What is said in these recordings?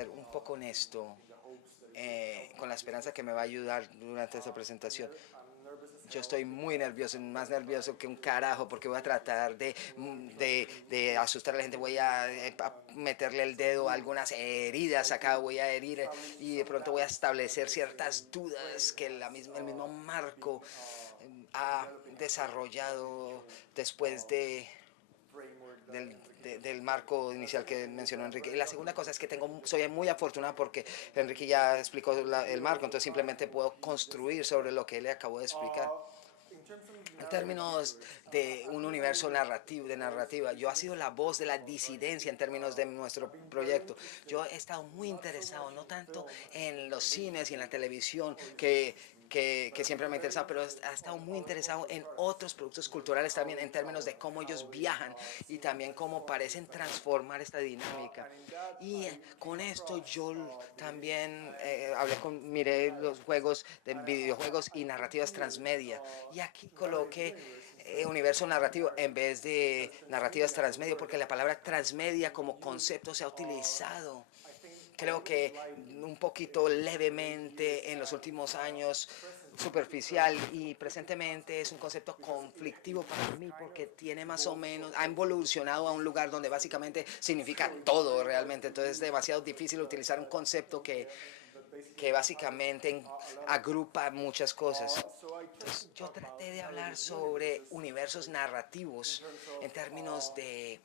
ser un poco honesto, con la esperanza que me va a ayudar durante esta presentación. Yo estoy muy nervioso, más nervioso que un carajo, porque voy a tratar de asustar a la gente. Voy a meterle el dedo a algunas heridas acá, voy a herir y de pronto voy a establecer ciertas dudas que el mismo Marco ha desarrollado después del marco inicial que mencionó Enrique. Y la segunda cosa es que soy muy afortunado porque Enrique ya explicó el marco, entonces simplemente puedo construir sobre lo que él le acabó de explicar. En términos de un universo narrativo, de narrativa, yo he sido la voz de la disidencia en términos de nuestro proyecto. Yo he estado muy interesado, no tanto en los cines y en la televisión, que siempre me ha interesado, pero he estado muy interesado en otros productos culturales también, en términos de cómo ellos viajan y también cómo parecen transformar esta dinámica. Y con esto yo también miré los juegos de videojuegos y narrativas transmedia. Y aquí coloqué universo narrativo en vez de narrativas transmedia, porque la palabra transmedia como concepto se ha utilizado, creo que un poquito levemente en los últimos años, superficial, y presentemente es un concepto conflictivo para mí porque tiene más o menos, ha evolucionado a un lugar donde básicamente significa todo realmente. Entonces es demasiado difícil utilizar un concepto que básicamente agrupa muchas cosas. Entonces yo traté de hablar sobre universos narrativos en términos de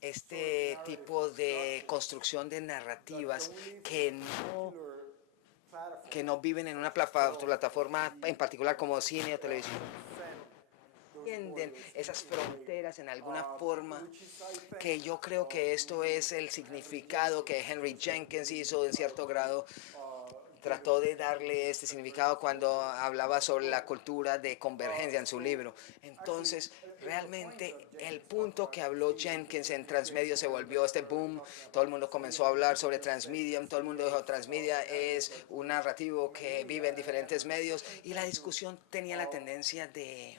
este tipo de construcción de narrativas que no viven en una plataforma en particular como cine o televisión, entienden esas fronteras en alguna forma, que yo creo que esto es el significado que Henry Jenkins hizo en cierto grado, trató de darle este significado cuando hablaba sobre la cultura de convergencia en su libro. Entonces, realmente el punto que habló Jenkins en Transmedia se volvió este boom. Todo el mundo comenzó a hablar sobre Transmedium, todo el mundo dijo Transmedia es un narrativo que vive en diferentes medios, y la discusión tenía la tendencia de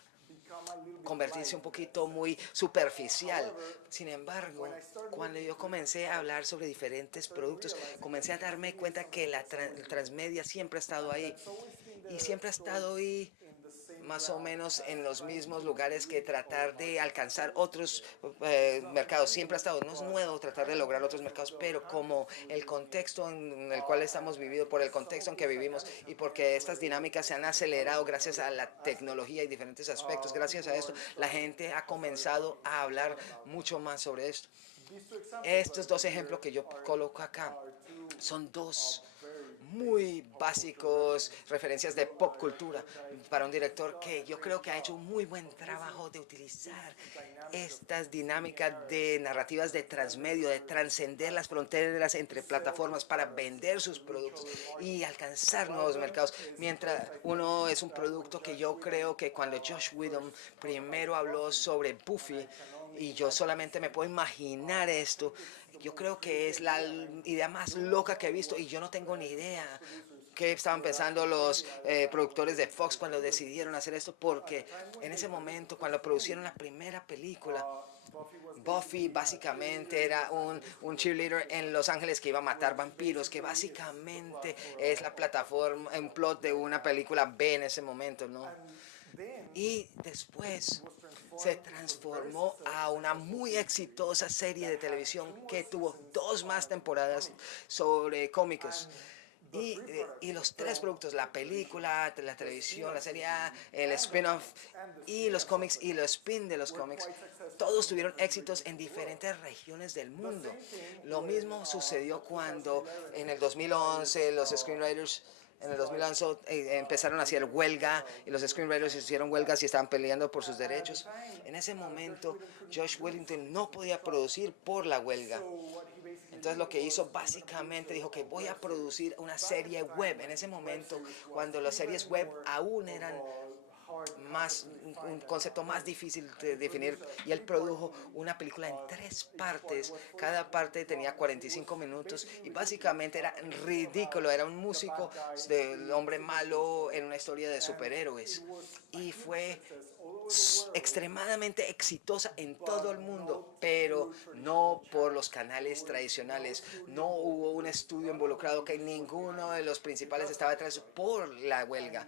convertirse un poquito muy superficial. Sin embargo, cuando yo comencé a hablar sobre diferentes productos, comencé a darme cuenta que transmedia siempre ha estado ahí, y siempre ha estado ahí más o menos en los mismos lugares que tratar de alcanzar otros mercados. Siempre ha estado, no es nuevo tratar de lograr otros mercados, pero como el contexto en el cual estamos viviendo, por el contexto en que vivimos y porque estas dinámicas se han acelerado gracias a la tecnología y diferentes aspectos, gracias a esto, la gente ha comenzado a hablar mucho más sobre esto. Estos dos ejemplos que yo coloco acá son dos muy básicos referencias de pop cultura para un director que yo creo que ha hecho un muy buen trabajo de utilizar estas dinámicas de narrativas de transmedio, de trascender las fronteras entre plataformas para vender sus productos y alcanzar nuevos mercados. Mientras uno es un producto que yo creo que cuando Josh Whedon primero habló sobre Buffy, y yo solamente me puedo imaginar esto, yo creo que es la idea más loca que he visto, y yo no tengo ni idea qué estaban pensando los productores de Fox cuando decidieron hacer esto, porque en ese momento, cuando producieron la primera película, Buffy básicamente era un cheerleader en Los Ángeles que iba a matar vampiros, que básicamente es la plataforma, un plot de una película B en ese momento, ¿no? Y después se transformó a una muy exitosa serie de televisión que tuvo dos más temporadas sobre cómicos. Y los tres productos, la película, la televisión, la serie, el spin-off y los cómics y los spin de los cómics, todos tuvieron éxitos en diferentes regiones del mundo. Lo mismo sucedió cuando en el 2011 los screenwriters en el 2011 empezaron a hacer huelga, y los screenwriters hicieron huelgas y estaban peleando por sus derechos. En ese momento, Josh Wellington no podía producir por la huelga. Entonces lo que hizo básicamente dijo que voy a producir una serie web. En ese momento, cuando las series web aún eran un concepto más difícil de definir, y él produjo una película en tres partes. Cada parte tenía 45 minutos y básicamente era ridículo. Era un músico del hombre malo en una historia de superhéroes, y fue extremadamente exitosa en todo el mundo, pero no por los canales tradicionales. No hubo un estudio involucrado que ninguno de los principales estaba detrás por la huelga.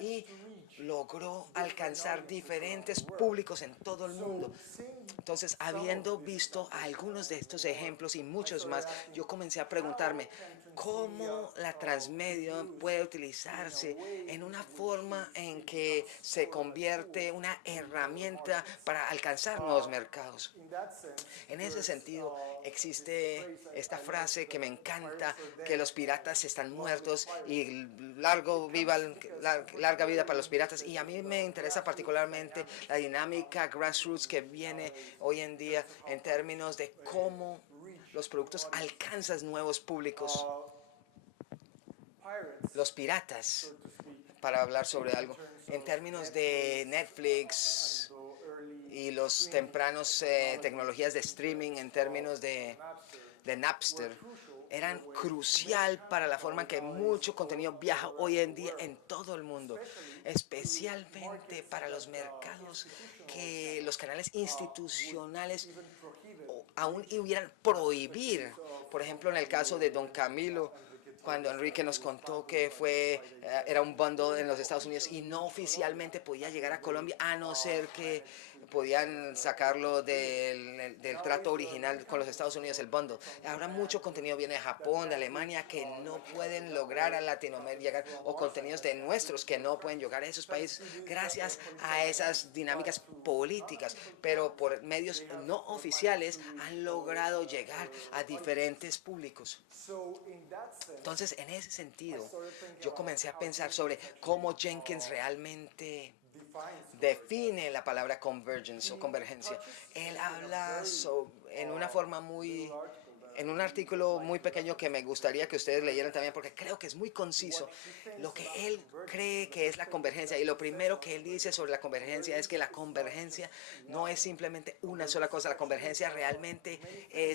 Y logró alcanzar diferentes públicos en todo el mundo. Entonces, habiendo visto algunos de estos ejemplos y muchos más, yo comencé a preguntarme cómo la transmedia puede utilizarse en una forma en que se convierte una herramienta para alcanzar nuevos mercados. En ese sentido, existe esta frase que me encanta, que los piratas están muertos y larga vida para los piratas. Y a mí me interesa particularmente la dinámica grassroots que viene hoy en día en términos de cómo los productos alcanzan nuevos públicos. Los piratas, para hablar sobre algo, en términos de Netflix y los tempranos tecnologías de streaming, en términos de Napster, eran crucial para la forma en que mucho contenido viaja hoy en día en todo el mundo, especialmente para los mercados que los canales institucionales aún hubieran prohibir. Por ejemplo, en el caso de Don Camilo, cuando Enrique nos contó que era un bundle en los Estados Unidos y no oficialmente podía llegar a Colombia, a no ser que podían sacarlo del trato original con los Estados Unidos, el bundle. Ahora mucho contenido viene de Japón, de Alemania, que no pueden lograr a Latinoamérica llegar, o contenidos de nuestros que no pueden llegar a esos países gracias a esas dinámicas políticas, pero por medios no oficiales han logrado llegar a diferentes públicos. Entonces, en ese sentido, yo comencé a pensar sobre cómo Jenkins realmente define la palabra convergence o convergencia. Él habla en una forma en un artículo muy pequeño que me gustaría que ustedes leyeran también, porque creo que es muy conciso lo que él cree que es la convergencia. Y lo primero que él dice sobre la convergencia es que la convergencia no es simplemente una sola cosa. La convergencia realmente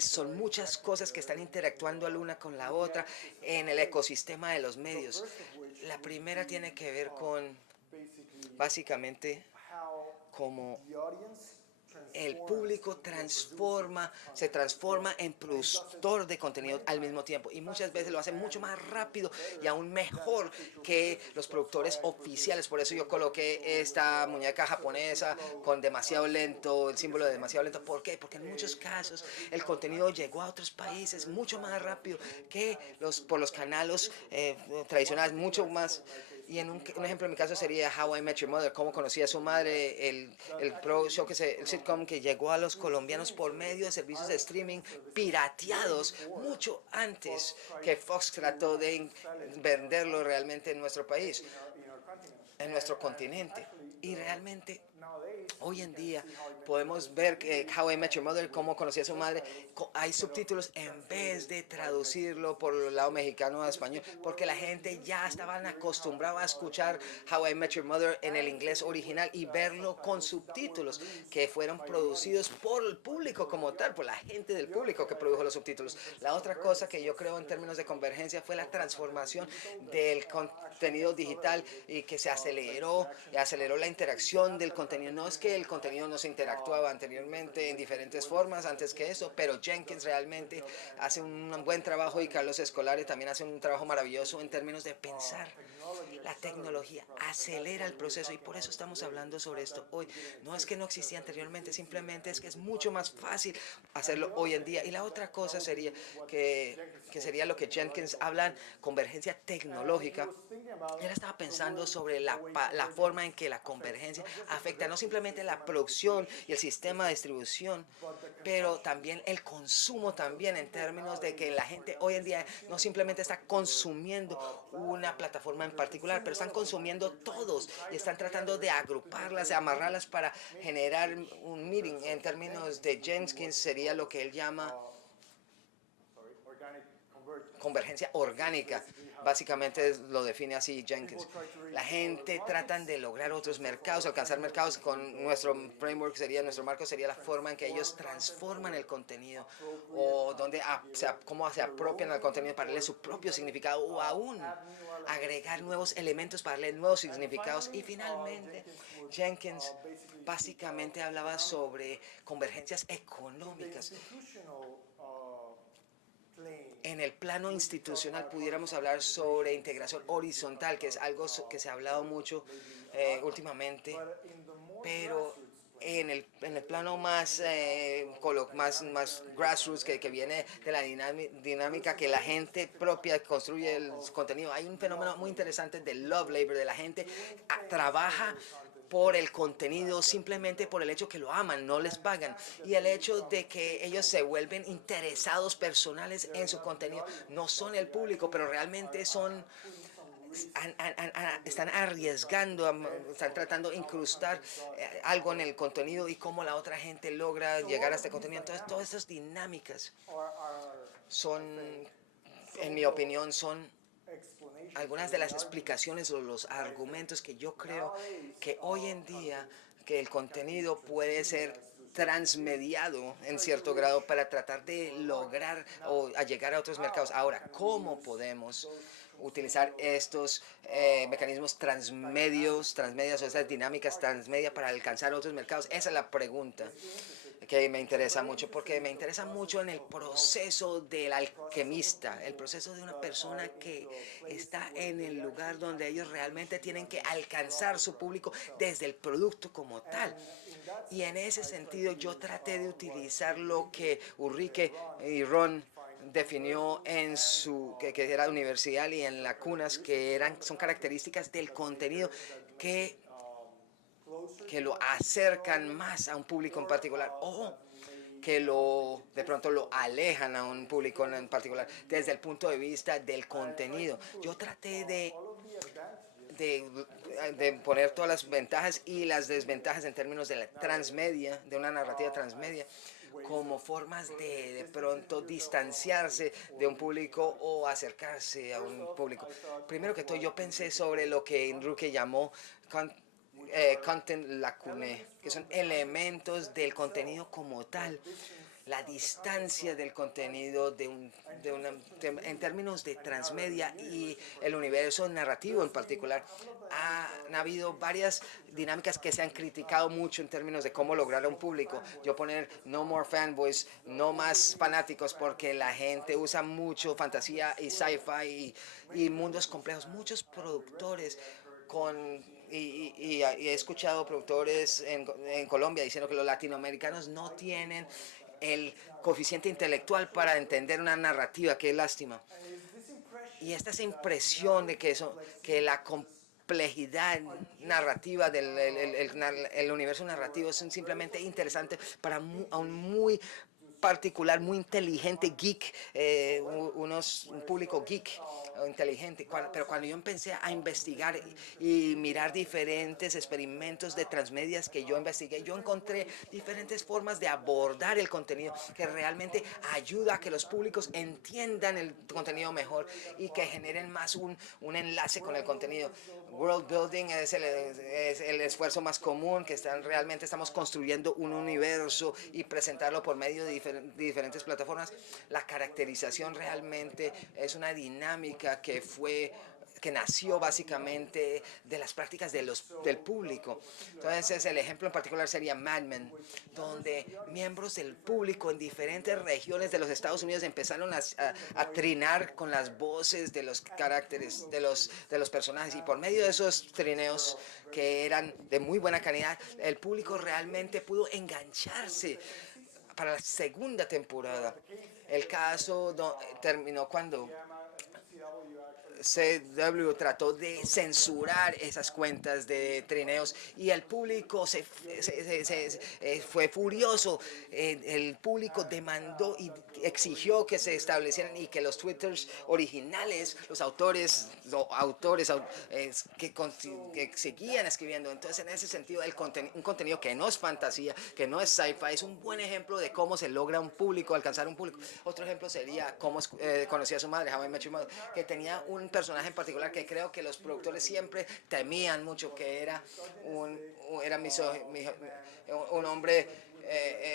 son muchas cosas que están interactuando la una con la otra en el ecosistema de los medios. La primera tiene que ver con, básicamente, cómo el público se transforma en productor de contenido al mismo tiempo, y muchas veces lo hace mucho más rápido y aún mejor que los productores oficiales. Por eso yo coloqué esta muñeca japonesa con demasiado lento, el símbolo de demasiado lento. ¿Por qué? Porque en muchos casos el contenido llegó a otros países mucho más rápido que por los canales tradicionales, mucho más. Y un ejemplo en mi caso sería How I Met Your Mother, cómo conocí a su madre, el pro show, el sitcom que llegó a los colombianos por medio de servicios de streaming pirateados mucho antes que Fox trató de venderlo realmente en nuestro país, en nuestro continente. Y realmente hoy en día podemos ver que How I Met Your Mother, cómo conocí a su madre, hay subtítulos en vez de traducirlo por el lado mexicano a español, porque la gente ya estaban acostumbrada a escuchar How I Met Your Mother en el inglés original y verlo con subtítulos que fueron producidos por el público como tal, por la gente del público que produjo los subtítulos. La otra cosa que yo creo en términos de convergencia fue la transformación del contenido digital, y que se aceleró la interacción del contenido. No es que el contenido no se interactuaba anteriormente en diferentes formas antes que eso, pero Jenkins realmente hace un buen trabajo, y Carlos Escolari también hace un trabajo maravilloso en términos de pensar. La tecnología acelera el proceso, y por eso estamos hablando sobre esto hoy. No es que no existía anteriormente, simplemente es que es mucho más fácil hacerlo hoy en día. Y la otra cosa sería que sería lo que Jenkins habla, convergencia tecnológica. Él estaba pensando sobre la forma en que la convergencia afecta no simplemente la producción y el sistema de distribución, pero también el consumo también, en términos de que la gente hoy en día no simplemente está consumiendo una plataforma en particular, pero están consumiendo todos y están tratando de agruparlas, de amarrarlas para generar un meeting. En términos de Jenkins sería lo que él llama convergencia orgánica. Básicamente lo define así Jenkins. La gente trata de lograr otros mercados, alcanzar mercados con nuestro framework, nuestro marco sería la forma en que ellos transforman el contenido o cómo se apropian al contenido para darle su propio significado o aún agregar nuevos elementos para darle nuevos significados. Y finalmente, Jenkins básicamente hablaba sobre convergencias económicas. En el plano institucional pudiéramos hablar sobre integración horizontal, que es algo que se ha hablado mucho últimamente, pero en el plano más grassroots, que viene de la dinámica que la gente propia construye el contenido, hay un fenómeno muy interesante del love labor, de la gente trabaja por el contenido simplemente por el hecho que lo aman, no les pagan. Y el hecho de que ellos se vuelven interesados personales en su contenido, no son el público, pero realmente están arriesgando, están tratando de incrustar algo en el contenido y cómo la otra gente logra llegar a este contenido. Entonces, todas estas dinámicas son, en mi opinión, son algunas de las explicaciones o los argumentos que yo creo que hoy en día que el contenido puede ser transmediado en cierto grado para tratar de lograr o a llegar a otros mercados. Ahora, ¿cómo podemos utilizar estos mecanismos transmedias o esas dinámicas transmedia para alcanzar otros mercados? Esa es la pregunta que me interesa mucho, porque me interesa mucho en el proceso del alquimista, el proceso de una persona que está en el lugar donde ellos realmente tienen que alcanzar su público desde el producto como tal. Y en ese sentido yo traté de utilizar lo que Ulrike y Ron definió en que era universal y en lacunas que son características del contenido que lo acercan más a un público en particular o que de pronto lo alejan a un público en particular desde el punto de vista del contenido. Yo traté de, de poner todas las ventajas y las desventajas en términos de la transmedia, de una narrativa transmedia, como formas de pronto distanciarse de un público o acercarse a un público. Primero que todo, yo pensé sobre lo que Enrique llamó content lacune, que son elementos del contenido como tal, la distancia del contenido en términos de transmedia y el universo narrativo en particular. Han habido varias dinámicas que se han criticado mucho en términos de cómo lograr a un público. Yo poner no more fanboys, no más fanáticos, porque la gente usa mucho fantasía y sci-fi y mundos complejos. Muchos productores y he escuchado productores en Colombia diciendo que los latinoamericanos no tienen el coeficiente intelectual para entender una narrativa. Qué lástima. Y esta esa impresión de que la complejidad narrativa del universo narrativo es simplemente interesante para a un muy particular, muy inteligente geek, un público geek inteligente. Pero cuando yo empecé a investigar y mirar diferentes experimentos de transmedias que yo investigué, yo encontré diferentes formas de abordar el contenido que realmente ayuda a que los públicos entiendan el contenido mejor y que generen más un enlace con el contenido. World building es el esfuerzo más común, que realmente estamos construyendo un universo y presentarlo por medio de diferentes plataformas. La caracterización realmente es una dinámica que nació básicamente de las prácticas del público. Entonces, el ejemplo en particular sería Mad Men, donde miembros del público en diferentes regiones de los Estados Unidos empezaron a trinar con las voces de los caracteres, de los personajes, y por medio de esos trineos que eran de muy buena calidad, el público realmente pudo engancharse para la segunda temporada. El caso terminó cuando CW trató de censurar esas cuentas de trineos y el público fue furioso. El público demandó y exigió que se establecieran y que los twitters originales, los autores, que seguían escribiendo. Entonces, en ese sentido, un contenido que no es fantasía, que no es sci-fi, es un buen ejemplo de cómo se logra un público, alcanzar un público. Otro ejemplo sería cómo conocía a su madre, How I Met Your Mother, que tenía un personaje en particular que creo que los productores siempre temían mucho, que era un hombre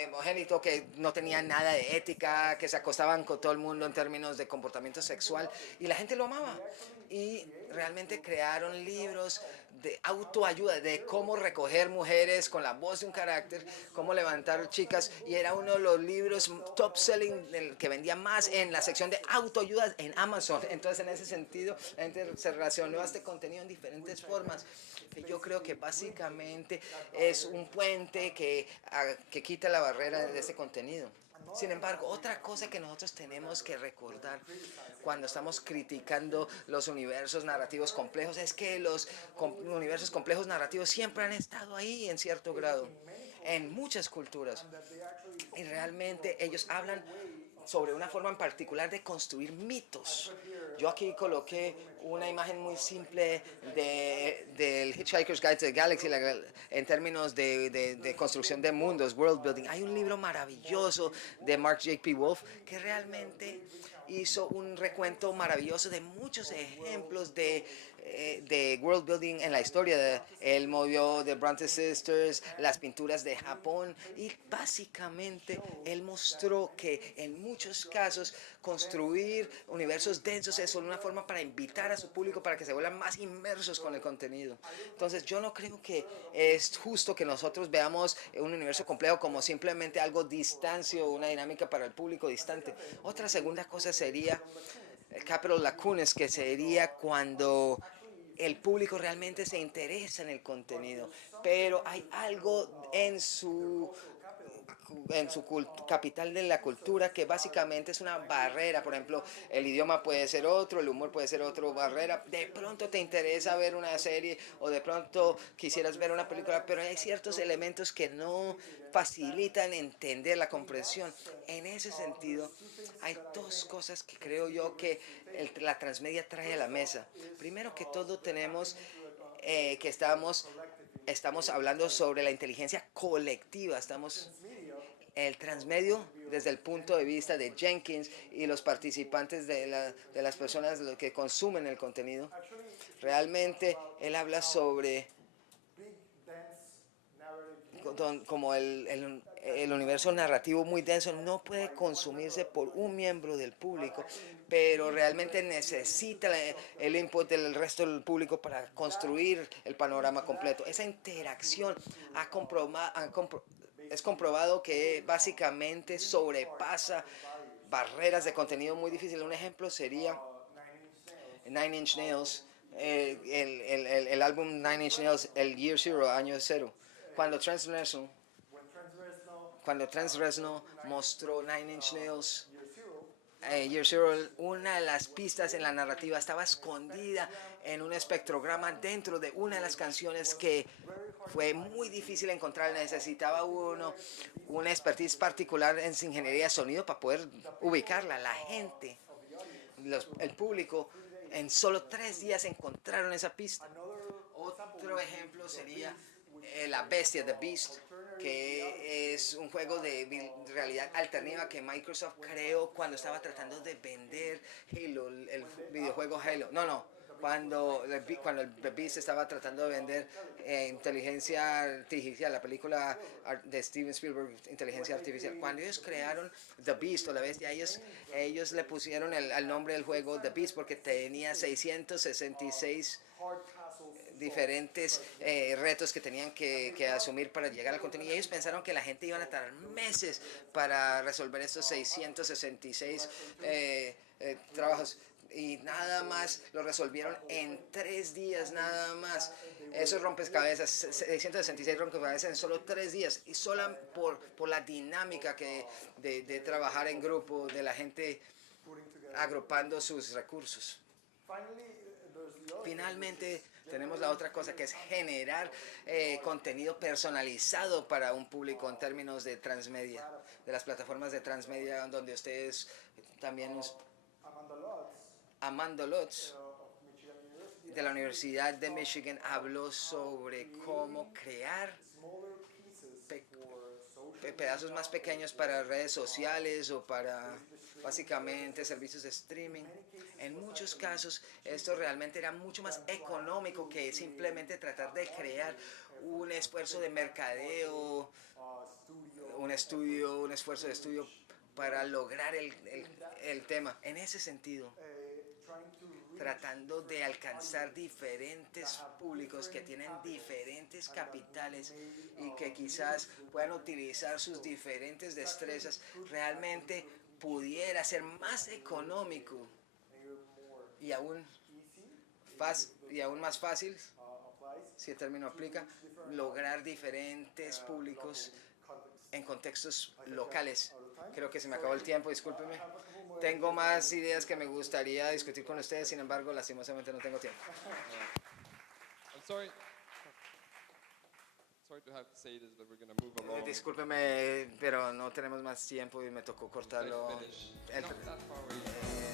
homogéneo que no tenía nada de ética, que se acostaban con todo el mundo en términos de comportamiento sexual, y la gente lo amaba. Y realmente crearon libros de autoayuda, de cómo recoger mujeres con la voz de un carácter, cómo levantar chicas, y era uno de los libros top selling que vendía más en la sección de autoayuda en Amazon. Entonces, en ese sentido, la gente se relacionó a este contenido en diferentes formas, que yo creo que básicamente es un puente que quita la barrera de ese contenido. Sin embargo, otra cosa que nosotros tenemos que recordar cuando estamos criticando los universos narrativos complejos es que los universos complejos narrativos siempre han estado ahí en cierto grado, en muchas culturas. Y realmente ellos hablan sobre una forma en particular de construir mitos. Yo aquí coloqué una imagen muy simple del Hitchhiker's Guide to the Galaxy en términos de construcción de mundos, world building. Hay un libro maravilloso de Mark J.P. Wolf que realmente hizo un recuento maravilloso de muchos ejemplos de world building en la historia. Él movió The Bronte Sisters, las pinturas de Japón, y básicamente él mostró que en muchos casos construir universos densos es una forma para invitar a su público para que se vuelvan más inmersos con el contenido. Entonces, yo no creo que es justo que nosotros veamos un universo complejo como simplemente algo distancio, una dinámica para el público distante. Otra segunda cosa sería el capital lacunas, que sería cuando el público realmente se interesa en el contenido, pero hay algo en su capital de la cultura que básicamente es una barrera. Por ejemplo, el idioma puede ser otro, el humor puede ser otra barrera. De pronto te interesa ver una serie o de pronto quisieras ver una película, pero hay ciertos elementos que no facilitan entender la comprensión. En ese sentido, hay dos cosas que creo yo que la transmedia trae a la mesa. Primero que todo, tenemos que estamos hablando sobre la inteligencia colectiva. El transmedio, desde el punto de vista de Jenkins y los participantes de las personas que consumen el contenido, realmente él habla sobre como el universo narrativo muy denso no puede consumirse por un miembro del público, pero realmente necesita el input del resto del público para construir el panorama completo. Esa interacción es comprobado que básicamente sobrepasa barreras de contenido muy difíciles. Un ejemplo sería Nine Inch Nails, el álbum Nine Inch Nails, el Year Zero, año cero. Cuando Trent Reznor mostró Nine Inch Nails, Year Zero, una de las pistas en la narrativa estaba escondida en un espectrograma dentro de una de las canciones que fue muy difícil encontrar. Necesitaba una expertise particular en ingeniería de sonido para poder ubicarla. La gente, el público, en solo 3 días encontraron esa pista. Otro ejemplo sería La Bestia, The Beast, que es un juego de realidad alternativa que Microsoft creó cuando estaba tratando de vender Halo, el videojuego Halo. Cuando The Beast estaba tratando de vender inteligencia artificial, la película de Steven Spielberg, inteligencia artificial. Cuando ellos crearon The Beast o la bestia, ellos le pusieron el nombre del juego The Beast porque tenía 666 diferentes retos que tenían que asumir para llegar al contenido. Y ellos pensaron que la gente iba a tardar meses para resolver estos 666 trabajos. Y nada más lo resolvieron en 3 días, nada más. Esos rompecabezas, 666 rompecabezas en solo 3 días. Y solo por la dinámica de trabajar en grupo, de la gente agrupando sus recursos. Finalmente, tenemos la otra cosa que es generar contenido personalizado para un público en términos de transmedia. de las plataformas de transmedia, donde ustedes también, Amanda Lutz, de la Universidad de Michigan, habló sobre cómo crear pedazos más pequeños para redes sociales o para básicamente servicios de streaming. En muchos casos esto realmente era mucho más económico que simplemente tratar de crear un esfuerzo de mercadeo, un esfuerzo de estudio para lograr el tema. En ese sentido, tratando de alcanzar diferentes públicos que tienen diferentes capitales y que quizás puedan utilizar sus diferentes destrezas, realmente pudiera ser más económico y y aún más fácil, si el término aplica, lograr diferentes públicos en contextos locales. Creo que se me acabó el tiempo, discúlpeme. Tengo más ideas que me gustaría discutir con ustedes, sin embargo, lastimosamente no tengo tiempo. I'm sorry. Sorry to have to say this, but we're going to move along. Discúlpeme, pero no tenemos más tiempo y me tocó cortarlo. Finish. Not that far away.